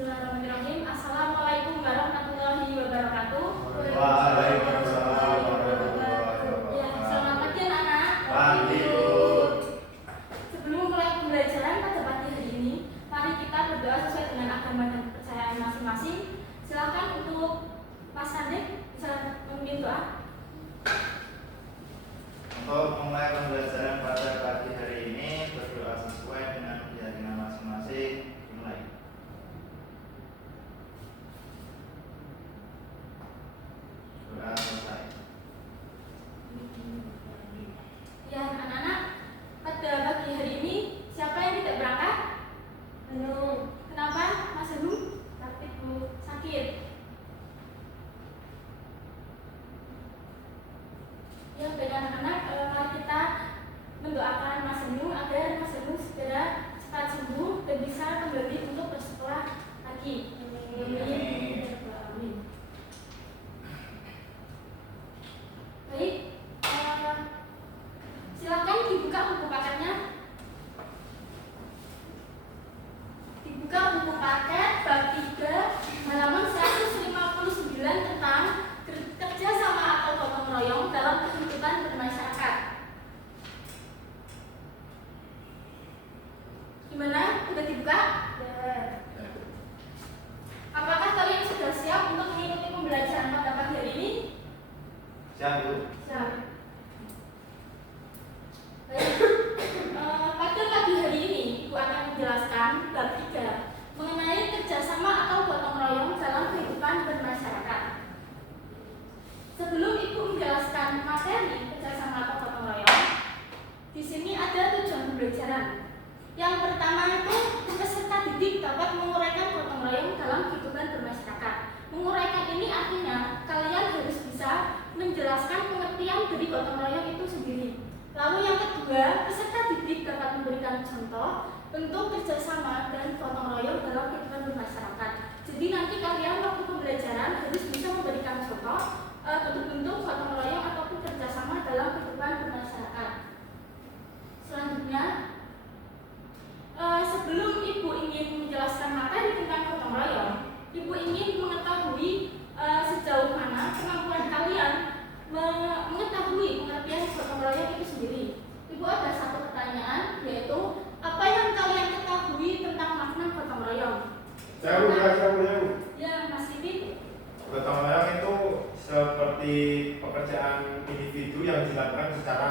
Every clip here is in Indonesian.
Bismillahirrahmanirrahim. Assalamualaikum warahmatullahi wabarakatuh. Waalaikumsalam warahmatullahi wabarakatuh. Ya, selamat pagi anak-anak. Pagi, Bu. Sebelum mulai pembelajaran pada pagi hari ini, mari kita berdoa sesuai dengan agama dan kepercayaan masing-masing. Silakan untuk Mas Sandik bisa memimpin doa. Untuk memulai pembelajaran pada pagi hari ini, berdoa sesuai dengan keyakinan masing-masing. Dimulai. Doa selesai. Ya, anak-anak, pada pagi hari ini siapa yang tidak berangkat? Hanum. Kenapa, Mas Hanum? Sakit, Bu. Sakit. Ya, baik anak-anak, mari kita mendoakan Mas Hanum agar Mas Hanum segera cepat sembuh dan bisa kembali untuk bersekolah lagi. Amin. Amin. Baik, silakan dibuka buku paketnya. Dibuka buku paket bab 3 halaman 159 tentang kerjasama atau gotong royong dalam kehidupan bermasyarakat. Gimana? Sudah dibuka? Apakah kalian sudah siap untuk mengikuti pembelajaran pada pagi hari ini? Siap, Bu. Siap. Baik. Pada pagi hari ini, Ibu akan menjelaskan bab 3 mengenai kerjasama atau gotong royong dalam kehidupan bermasyarakat. Sebelum Ibu menjelaskan materi kerjasama atau gotong royong, di sini ada tujuan pembelajaran. Yang pertama itu peserta didik dapat menguraikan gotong royong dalam kehidupan bermasyarakat. Menguraikan ini artinya kalian harus bisa menjelaskan pengertian dari gotong royong itu sendiri. Lalu yang kedua, peserta didik dapat memberikan contoh bentuk kerjasama dan gotong royong dalam kehidupan bermasyarakat. Jadi nanti kalian waktu pembelajaran harus bisa memberikan contoh bentuk-bentuk gotong royong ataupun kerjasama dalam kehidupan bermasyarakat. Selanjutnya, sebelum Ibu ingin menjelaskan materi tentang gotong royong, Ibu ingin mengetahui sejauh mana kemampuan kalian mengetahui pengertian gotong royong itu sendiri. Ibu ada satu pertanyaan, yaitu apa yang kalian ketahui tentang makna gotong royong? Ya, Mas Siti. Gotong royong itu seperti pekerjaan individu yang dilakukan secara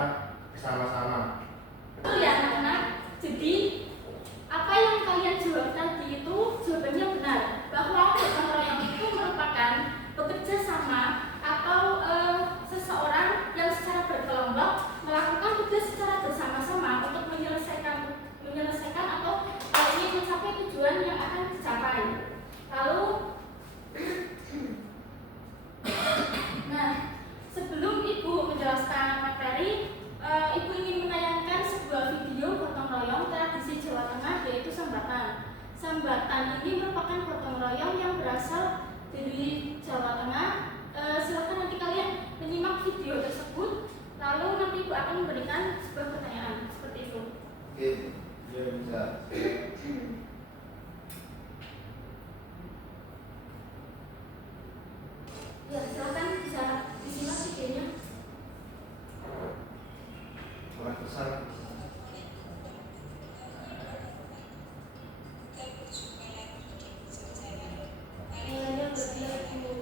bersama-sama. Betul ya anak-anak. Jadi apa yang kalian jawab tadi itu jawabannya benar, bahwa gotong royong itu merupakan bekerja sama atau seseorang yang secara berkelompok melakukan tugas secara bersama-sama untuk menyelesaikan atau ingin mencapai tujuan yang akan dicapai. Lalu nah, sebelum Ibu menjelaskan materi, Ibu ingin menayangkan sebuah video gotong royong tradisi Jawa Tengah, yaitu sambatan. Sambatan ini merupakan gotong royong yang berasal dari Jawa Tengah. Silakan nanti kalian menyimak video tersebut, lalu nanti Ibu akan memberikan sebuah pertanyaan seperti itu. Oke, ya bisa. Ya, silakan bisa disimak videonya. Kurang besar. Yang berdialog dulu.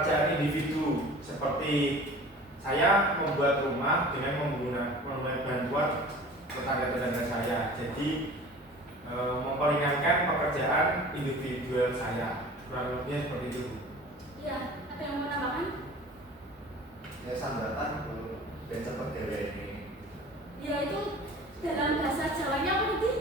pekerjaan individu, seperti saya membuat rumah dengan menggunakan bantuan tetangga-tetangga saya. Jadi memperingankan pekerjaan individual saya, kurang lebihnya seperti itu. Iya, ada yang mau menambahkan? Ya sambatan dan seperti ini. Ya itu dalam bahasa Jawanya apa tadi?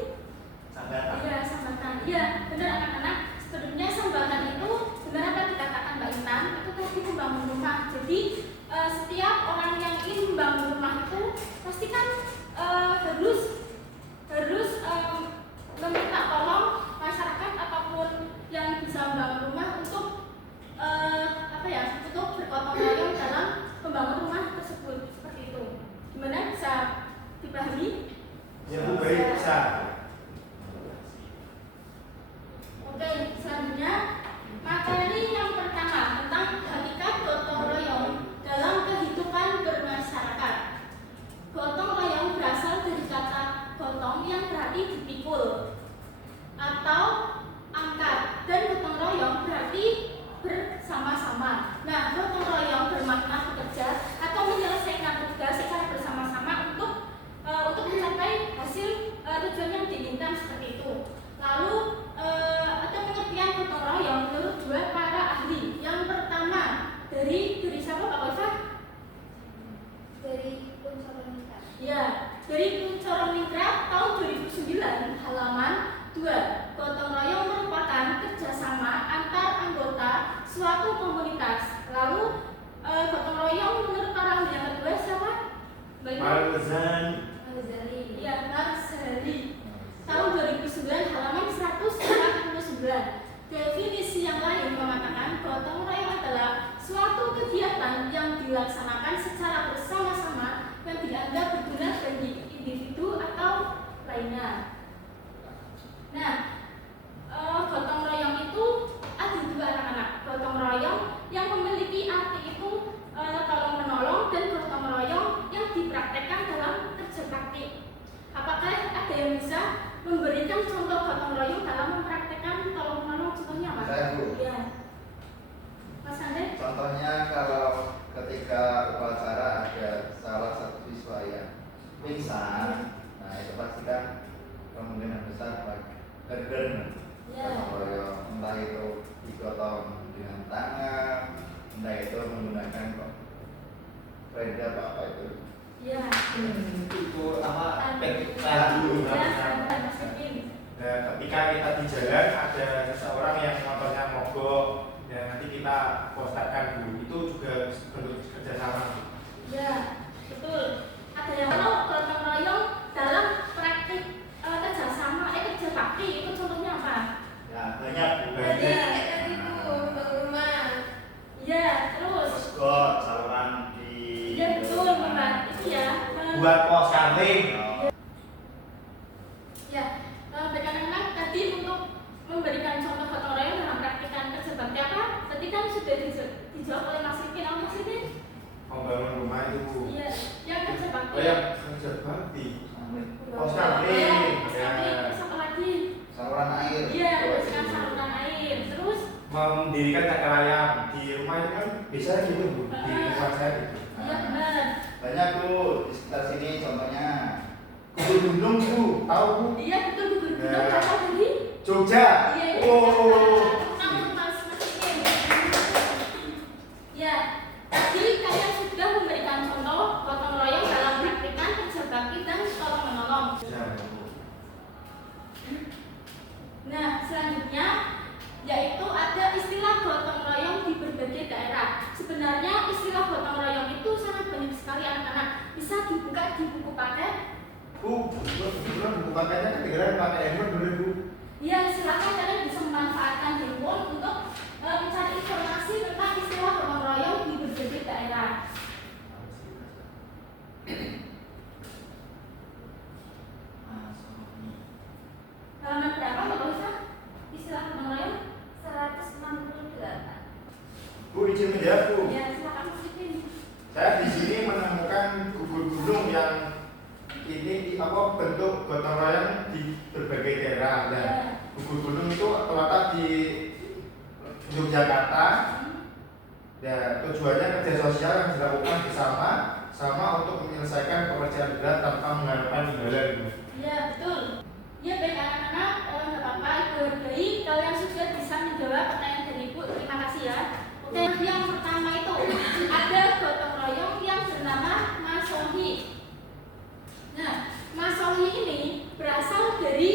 Sambatan. Iya, sambatan. Iya, benar anak-anak. Sebenarnya sambatan itu benar apa dikatakan Mbak Intan, itu tadi membangun rumah. Jadi setiap orang yang ingin membangun rumah itu pasti kan harus meminta tolong masyarakat apapun yang bisa membangun rumah untuk untuk bergotong royong dalam membangun rumah tersebut, seperti itu. Gimana, bisa dipahami? Ya Bu, baik, bisa. Oke, selanjutnya materi yang pertama tentang hakikat gotong royong dalam kehidupan bermasyarakat. Gotong royong berasal dari kata gotong yang berarti dipikul atau angkat, dan gotong royong berarti bersama-sama. Nah, gotong royong bermakna bekerja atau menyelesaikan tugas secara bersama-sama untuk mencapai hasil tujuan yang diinginkan, seperti itu. Lalu ada pengertian gotong royong menurut dua para ahli. Yang pertama dari siapa Pak Koifah? Dari Kunchoromingrat. Ya, dari Kunchoromingrat tahun 2009 halaman 2. Gotong royong merupakan kerjasama antar anggota suatu komunitas. Lalu gotong royong menurut para ahli yang kedua siapa? Marzan. Marzali. Ya, Marzali. Tahun 2009 halaman 149. Definisi yang lain mengatakan gotong royong adalah suatu kegiatan yang dilaksanakan secara bersama-sama yang dianggap berguna bagi individu atau lainnya. Nah, gotong royong itu ada dua anak-anak. Gotong royong yang memiliki arti itu tolong menolong, dan gotong royong yang dipraktekkan dalam kerja praktik. Apakah ada yang bisa memberikan contoh gotong royong dalam mempraktekkan tolong menolong? Contohnya apa? Saya, Bu. Ya. Mas Andre? Contohnya kalau ketika upacara ada salah satu siswa yang pingsan, nah itu pasti kan kemungkinan besar bergerak. Ya. Entah itu digotong dengan tangan, entah itu menggunakan reda apa itu. Ya. Itu apa? Tadi. Nah, ketika kita di jalan ada seseorang yang motornya mogok, dan nanti kita postarkan dulu, itu juga bentuk kerjasama. Ya, betul. Ada yang tahu gotong royong dalam praktik kerjasama kerja bakti itu contohnya apa? Ya banyak Tadi kayak tadi Bu, bangun rumah. Ya, terus. Poskot, saluran di. Ya betul, Mbak. Itu ya. Buat pos kanting. Ya, rekan-rekan tadi untuk memberikan contoh gotong royong dalam praktikan kerja bakti apa? Tadi kan sudah dijawab oleh Mas Rikin. Mas Rikin? Membangun rumah itu Bu. Iya, yang kerja bakti. Oh yang kerja bakti. Pos Ya, kanting. terus apa lagi? Saluran air. Iya, membersihkan saluran air. Terus Mendirikan cagar ayam di rumah itu kan bisa gitu Bu. Di rumah saya gitu. iya benar. Banyak Bu di sekitar sini contohnya. Kebun gunung Bu, tahu Bu? Iya betul betul betul. Ya. Berasal dari Jogja. iya. Oh. Namun Mas Rikin. Ya, tadi kalian sudah memberikan contoh gotong royong dalam praktikan kerja bakti dan tolong menolong. Ya, Bu. Nah, selanjutnya yaitu ada istilah gotong royong di berbagai daerah. Sebenarnya istilah gotong royong itu sangat banyak sekali anak-anak. Bisa dibuka di buku paket. Bu, kebetulan buku pakainya ketinggalan pakai handphone boleh Bu? Ya, silakan kalian bisa memanfaatkan handphone untuk mencari informasi tentang istilah gotong royong di berbagai daerah. Halaman berapa Mbak Koisa? Istilah gotong royong? 168. Bu izin menjawab Bu. Ya, silakan Mas Rikin. Saya di sini menemukan gugur gunung yang ini bentuk gotong royong di berbagai daerah. Nah, gugur gunung itu terletak di Yogyakarta, Ya, tujuannya kerja sosial yang dilakukan bersama sama untuk menyelesaikan pekerjaan berat tanpa mengharapkan imbalan gitu. Iya, betul. Ya, baik anak-anak, nggak apa-apa, Ibu hargai kalian sudah bisa menjawab pertanyaan dari Ibu. Terima kasih ya. Oke, yang pertama itu ada gotong royong yang bernama Masohi. Nah, Masohi ini berasal dari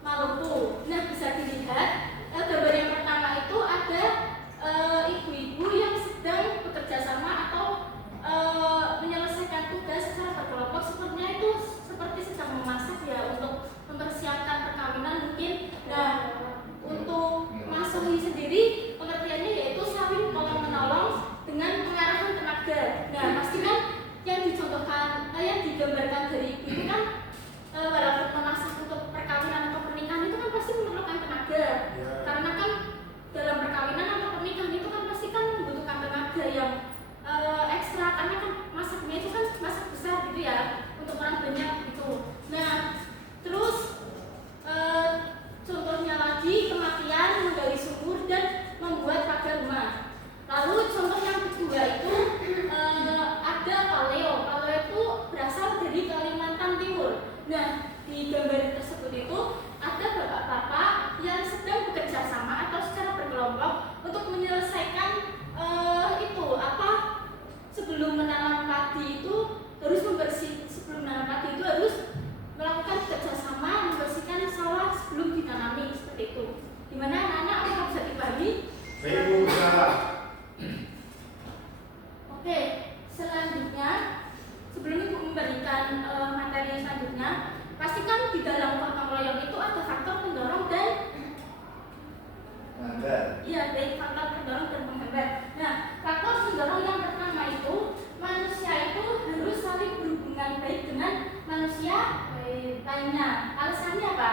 Maluku. Nah, bisa dilihat gambar yang pertama itu ada ibu-ibu yang sedang bekerja sama atau menyelesaikan tugas secara berkelompok. Sepertinya itu seperti sedang memasak ya untuk mempersiapkan perkawinan mungkin. Nah, untuk Masohi sendiri pengertiannya yaitu saling tolong menolong dengan pengarahan tenaga. Nah, pastikan yang dicontohkan, yang digambarkan dari ibu itu kan walaupun memasak untuk perkawinan atau pernikahan itu kan pasti memerlukan tenaga. Karena kan dalam perkawinan atau pernikahan itu kan pasti kan membutuhkan tenaga yang ekstra, karena kan masaknya itu kan masak besar gitu ya untuk orang banyak gitu. Nah, terus contohnya lagi kematian, menggali sumur dan membuat pagar rumah. Lalu contoh yang kedua itu ada paleo. Paleo itu berasal dari Kalimantan Timur. Nah, di gambar tersebut itu ada bapak-bapak yang sedang bekerja sama atau secara berkelompok untuk menyelesaikan sebelum menanam padi itu harus melakukan kerjasama membersihkan sawah sebelum ditanami seperti itu. Dimana anak-anak apakah bisa dipahami? Ibu bisa. Oke, selanjutnya sebelum Ibu memberikan materi selanjutnya, pastikan di dalam gotong royong itu ada faktor pendorong dan penghambat. iya, baik faktor pendorong dan penghambat. Nah, faktor pendorong yang pertama itu manusia itu harus saling berhubungan baik dengan manusia lainnya. Alasannya apa?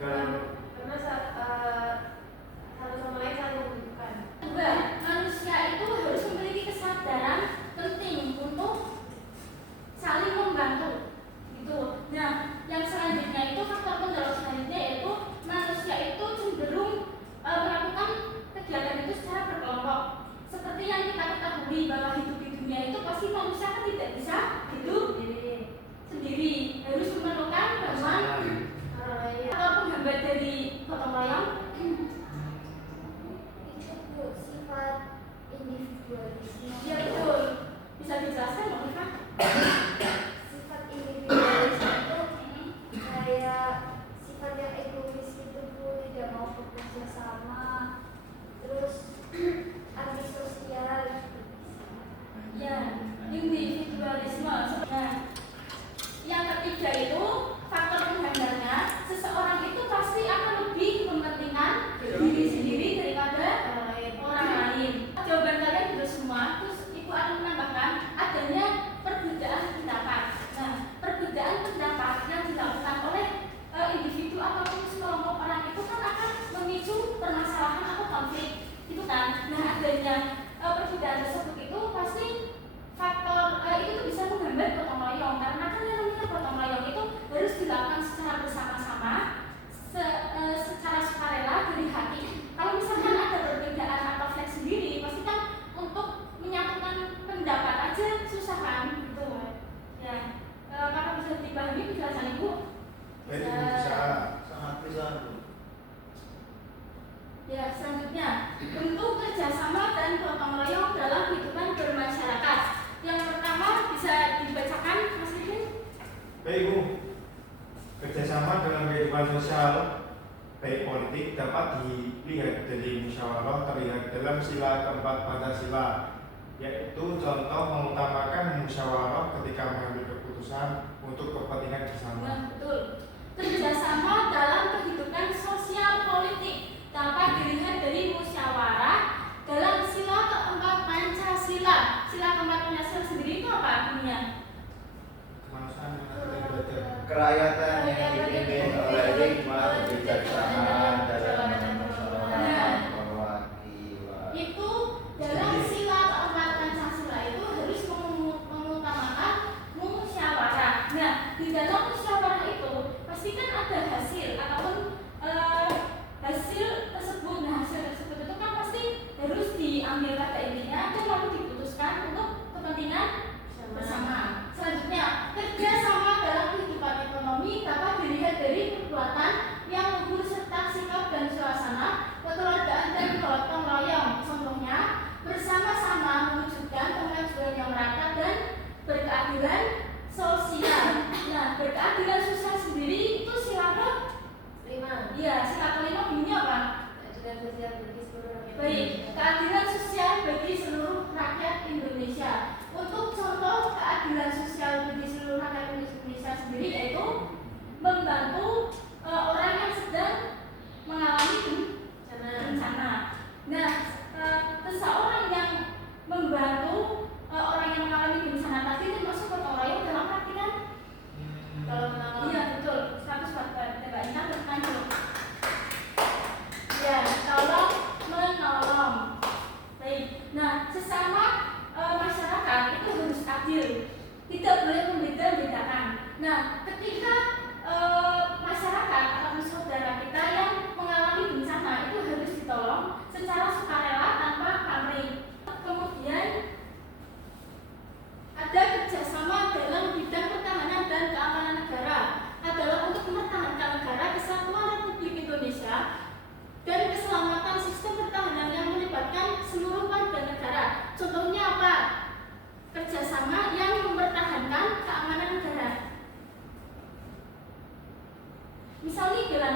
Karena satu sama lain saling membutuhkan. Kedua, manusia itu harus memiliki kesadaran penting untuk saling membantu. Gitu. Nah, yang selanjutnya itu faktor pendorong selanjutnya yaitu manusia itu cenderung melakukan kegiatan itu secara berkelompok. Seperti yang kita ketahui bahwa hidup di dunia itu pasti manusia kan tidak bisa hidup sendiri, harus memerlukan bantuan orang lain. Atau penghambat dari gotong royong Itu sifat individualisme. ya betul. Bisa dijelaskan Mbak Rifah? Sifat individualisme itu kayak sifat yang egois gitu Bu, tidak mau bekerja sama, terus antisosial. Ya, individualisme. Nah, yang ketiga itu faktor penghambatnya, seseorang itu pasti akan lebih mementingkan diri sendiri daripada orang lain. Jawaban kalian sudah semua, terus Ibu akan menambahkan adanya perbedaan pendapat. Nah, perbedaan pendapat yang dilakukan oleh individu ataupun sekelompok orang itu kan akan memicu permasalahan atau konflik, gitu kan? Nah, adanya perbedaan tersebut itu pasti faktor itu tuh bisa menghambat gotong royong, karena kan yang namanya gotong royong itu harus dilakukan secara bersama-sama, secara sukarela dari hati. Kalau misalkan ada perbedaan atau flex sendiri, pasti kan untuk menyatukan pendapat aja susah kan, gitu. Ya, apakah bisa dipahami penjelasan Ibu? Bisa. Sangat bisa. Ya, selanjutnya bentuk kerjasama dan gotong royong dalam kehidupan bermasyarakat. Yang pertama bisa dibacakan, Mas Rifin? Baik Bu, kerjasama dalam kehidupan sosial baik politik dapat dilihat dari musyawarah terlihat dalam sila keempat Pancasila, yaitu contoh mengutamakan musyawarah ketika mengambil keputusan untuk kepentingan bersama. Nah, betul. Kerjasama dalam kehidupan sosial politik dapat dilihat dari musyawarah dalam sila keempat Pancasila. Sila keempat Pancasila sendiri itu apa artinya? Kemanusiaan yang belajar. Kerakyatan yang dipimpin oleh hikmah kebijaksanaan dalam musyawarah perwakilan. Itu dalam sila keempat Pancasila itu harus mengutamakan musyawarah. Nah, di dalam musyawarah itu pasti kan ada hasil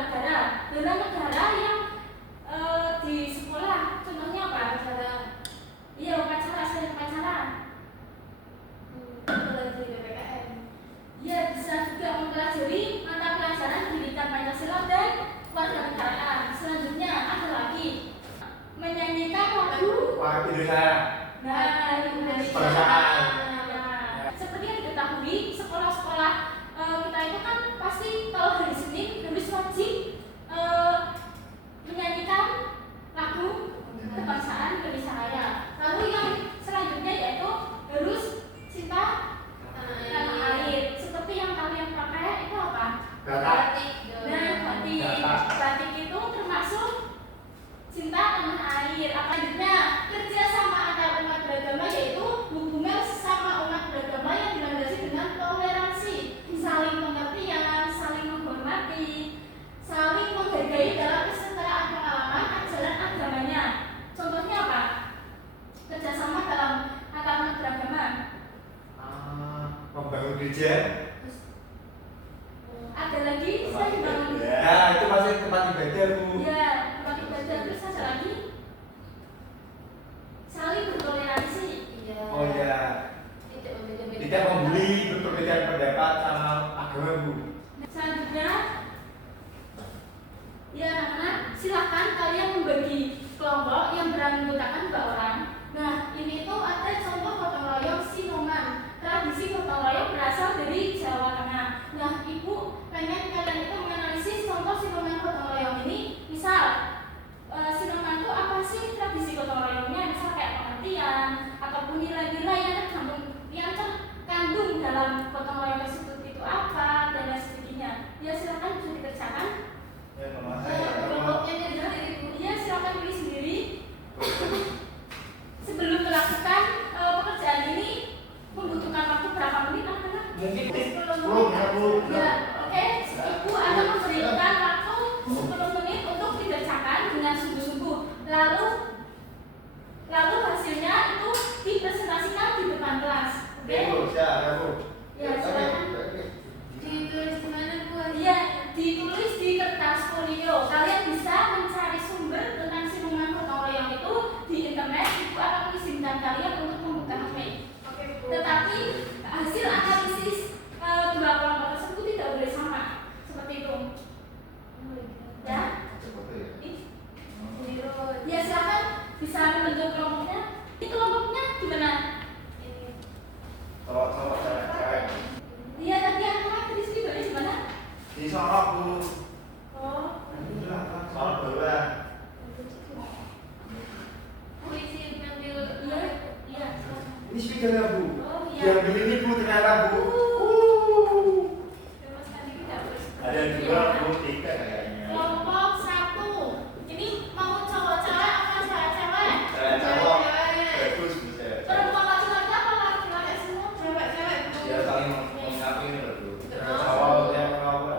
negara yang di sekolah. Contohnya apa? Iya, upacara, selain upacara. Apalagi PPKN. Dia bisa juga mempelajari mata pelajaran pendidikan Pancasila dan kewarganegaraan. Selanjutnya ada lagi menyanyikan lagu. Wah, Indonesia. Nah, Indonesia. Perusahaan. Nah, seperti yang diketahui, sekolah-sekolah kita itu kan pasti kalau hari Senin harus wajib menyanyikan lagu kebangsaan Indonesia Raya. Lalu yang selanjutnya yaitu harus cinta tanah air. Seperti yang kalian pakai itu apa? Batik. Nah, batik itu termasuk cinta tanah air. Apa selanjutnya? Kerja sama antar umat beragama, yaitu hubungan sesama umat beragama yang dilandasi dengan toleransi, saling pengertian, saling menghormati, saling menghargai dalam kesetaraan pengalaman ajaran agamanya. Contohnya apa? Kerjasama dalam antar umat beragama. Membangun gereja. Ada lagi selain bangun. Ya, itu masih tempat ibadah, Bu. Ya, tempat ibadah. Terus ada lagi saling bertoleransi. Iya. Oh ya, Tidak membeda-bedakan. tidak membeli perbedaan pendapat sama agama, Bu. Selanjutnya, ya anak-anak, silakan kalian membagi kelompok yang beranggotakan 2 orang. Nah, ini tuh ada contoh gotong royong Sinoman. Tradisi gotong royong berasal dari Jawa Tengah. Nah, Ibu pengen kalian itu menganalisis contoh Sinoman gotong royong ini. Misal, Sinoman itu apa sih tradisi gotong royongnya? Misal kayak pengertian ataupun nilai-nilai yang terkandung dalam gotong royong tersebut itu apa dan lain sebagainya. Ya silakan bisa dikerjakan. Ya, mama Kelompoknya ya silakan pilih sendiri. Sebelum melakukan pekerjaan ini membutuhkan waktu berapa menit, anak-anak? Mungkin 10 menit. 10. Ya, oke. Ibu akan memberikan waktu 10 menit untuk dikerjakan dengan sungguh-sungguh. Lalu hasilnya itu dipresentasikan di depan kelas. Oke? Bu, siap, ya, Bu. Ya, silakan. Ditulis di mana, Bu? Ya, ditulis di kertas folio. Kalian bisa mencari sumber tentang Sinoman gotong royong itu di internet. Ibu akan mengizinkan kalian untuk membuka HP. Oke, Bu. Tetapi hasil analisis 2 kelompok tersebut tidak boleh sama. Seperti itu. Ya? Seperti ya. Terus. Ya silakan bisa membentuk kelompoknya. Ini kelompoknya gimana? Cowok-cowok, cewek-cewek. Iya tadi anak-anak tadi sini boleh gimana? Di sana, Bu. Oh, Soal bola. Puisi ngambil iya, iya. silakan. ini speakernya, Bu. Oh iya. Yang beli ini, Bu, ternyata, Bu. Terima kasih tidak boleh. Ada 2, Bu, 3 kayaknya. Kelompok 1. Ini mau cowok-cewek apa cewek-cewek? Cewek-cowok. Bagus, Bu, cewek. Perempuan laki-laki apa laki-laki semua? cewek-cewek, Bu. Ya, saling melengkapi ini loh, Bu. Cowok yang mau apa?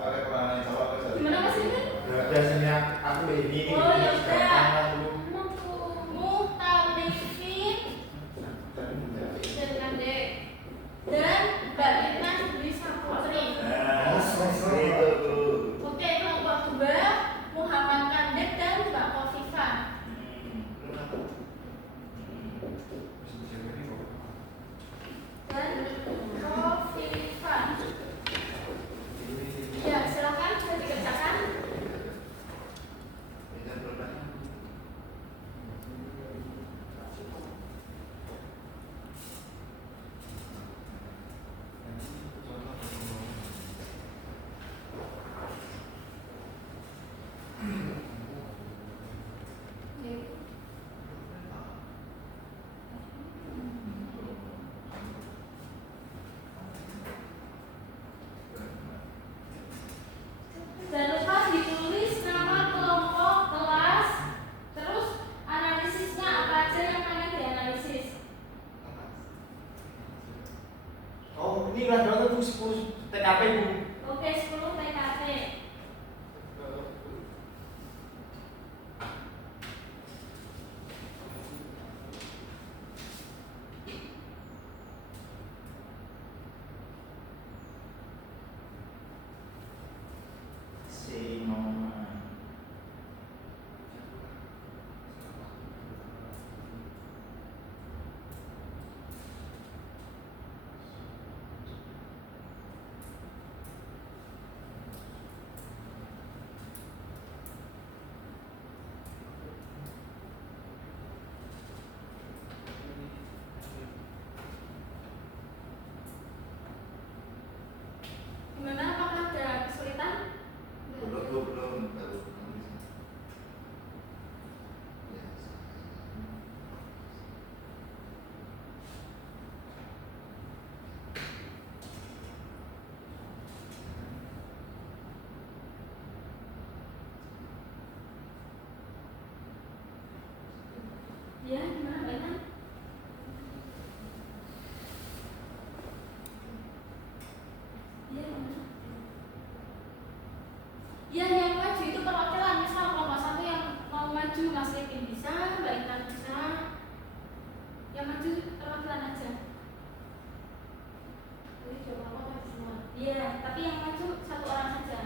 Pakai peranan cowok ke satu. Gimana Mas ini? Nah, biasanya aku ini Oh, ya udah. gampang, Bu. Mutalifin Dan Dek. dan Mbak Lina Dwi Saputri. Nah, itu, Bu. Oke, kelompok 2 Muhammad Kandek dan Mbak Kofifa. Dan Kofifa. Ya, silakan bisa dikerjakan. Ini berapa? maju Mas Kevin bisa, Mbak Intan bisa. Yang maju perwakilan aja. Ini coba apa semua? Iya, tapi yang maju satu orang saja.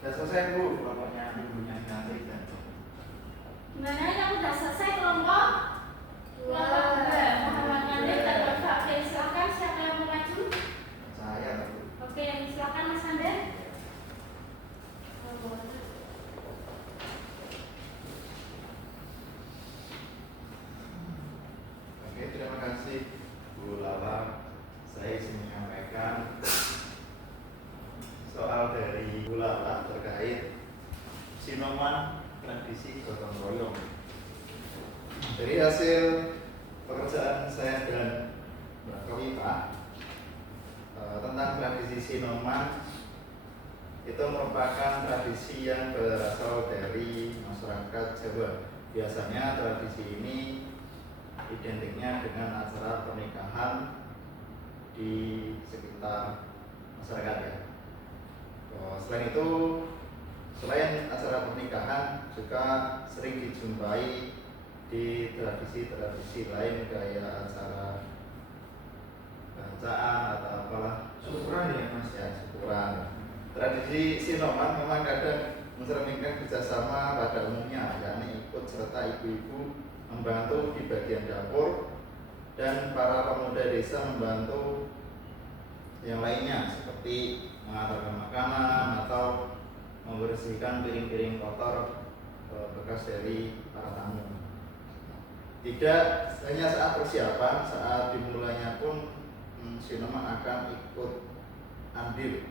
Sudah selesai Bu, kelompoknya ibunya nanti dan Gimana yang udah selesai kelompok? Kelompok 2, Muhammad Nadir dan Mbak Fakir. Silakan siapa yang mau maju? saya Bu. Oke, silakan Mas Nadir. Oke, terima kasih Bu Lala. Saya ingin menyampaikan soal dari Bu Lala terkait sinoman tradisi gotong royong. Dari hasil pekerjaan saya dan Mbak Kowita tentang tradisi sinoman, itu merupakan tradisi yang berasal dari masyarakat Jawa. Biasanya tradisi ini identiknya dengan acara pernikahan di sekitar masyarakat ya. Selain itu, selain acara pernikahan juga sering dijumpai di tradisi-tradisi lain kayak acara bacaan atau apalah Syukuran ya Mas. ya syukuran. Tradisi sinoman memang kadang mencerminkan kerjasama pada umumnya, yakni ikut serta ibu-ibu membantu di bagian dapur dan para pemuda desa membantu yang lainnya seperti mengantarkan makanan atau membersihkan piring-piring kotor bekas dari para tamu. Tidak hanya saat persiapan, saat dimulainya pun sinoman akan ikut andil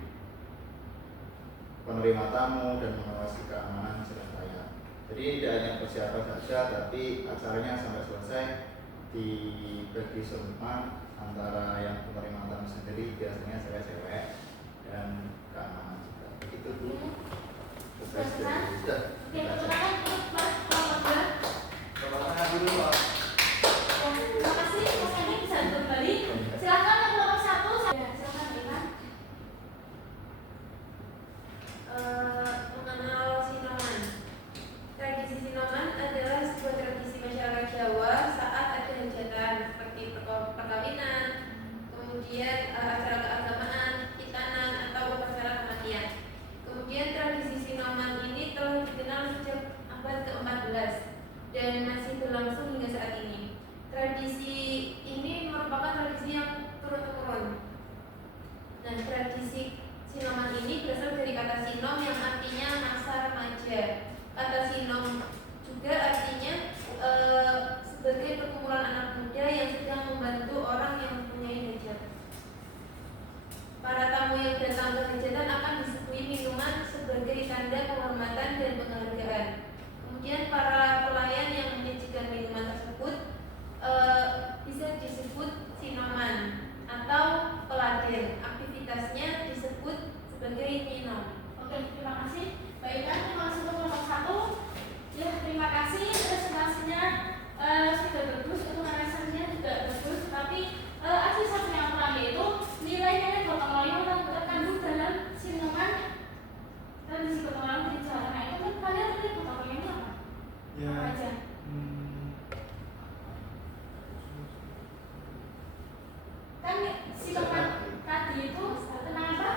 penerima tamu dan mengawasi keamanan serta. Jadi tidak hanya persiapan saja, tapi acaranya sampai selesai dibagi semua antara yang penerima tamu sendiri, biasanya cewek-cewek, dan keamanan juga. Begitu Bu. Sudah. Oke, persilakan untuk Mas kelompok 2. Kelompoknya dulu Pak. Terima kasih, Mas Andi bisa kembali. Silakan yang kelompok 1. Ya, silakan Iman. Mengenal sinoman. Tradisi sinoman adalah sebuah tradisi masyarakat Jawa saat ada hajatan seperti perkawinan, kemudian acara keagamaan, khitanan atau upacara kematian. Kemudian tradisi sinoman ini telah dikenal sejak abad ke-14 dan masih berlangsung hingga saat ini. Tradisi ini merupakan tradisi yang turun-temurun. Nah, tradisi sinoman ini berasal dari kata sinom yang artinya masa remaja. Kata sinom juga artinya sebagai perkumpulan anak muda yang sedang membantu orang yang mempunyai hajat. Para tamu yang datang ke hajatan akan disuguhi minuman sebagai tanda penghormatan dan penghargaan. Kemudian para pelayan yang menyajikan minuman tersebut bisa disebut sinoman atau peladen. Aktivitasnya disebut sebagai minum. Oke, terima kasih. Baiklah, terima kasih untuk kelompok 1. Ya, terima kasih. Presentasinya sudah bagus, untuk narasinya juga bagus. Tapi ada satu yang kurang, yaitu nilai-nilai gotong royong yang terkandung dalam sinoman tradisi gotong royong di Jawa. Nah, itu kan kalian nilai gotong royongnya apa? Ya. Apa aja? Kan sinoman tadi itu tentang apa?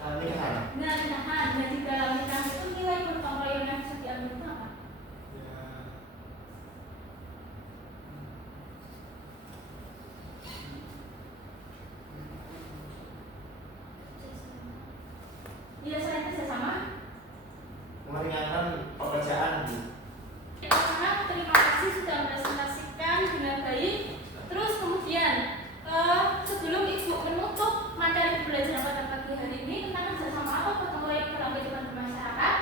Pernikahan. Nah, nikahan. Dan di dalam nikahan itu nilai gotong royong yang bisa diambil itu apa? Iya, selain kerjasama. Meringankan pekerjaan. Sangat terima kasih sudah mempresentasikan dengan baik. Terus kemudian sebelum Ibu menutup materi pembelajaran pada pagi hari ini tentang kerjasama atau gotong royong dalam kehidupan bermasyarakat,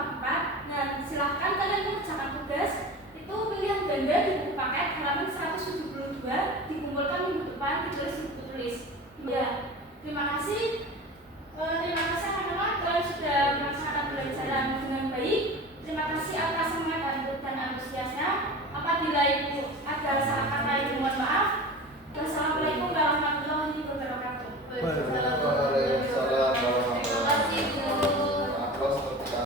bab 4. Nah, silahkan kalian mengerjakan tugas. Itu pilihan ganda di buku paket halaman 172 dikumpulkan minggu depan ditulis di buku tulis. Ya, terima kasih. Terima kasih teman-teman kalian sudah melaksanakan pelajaran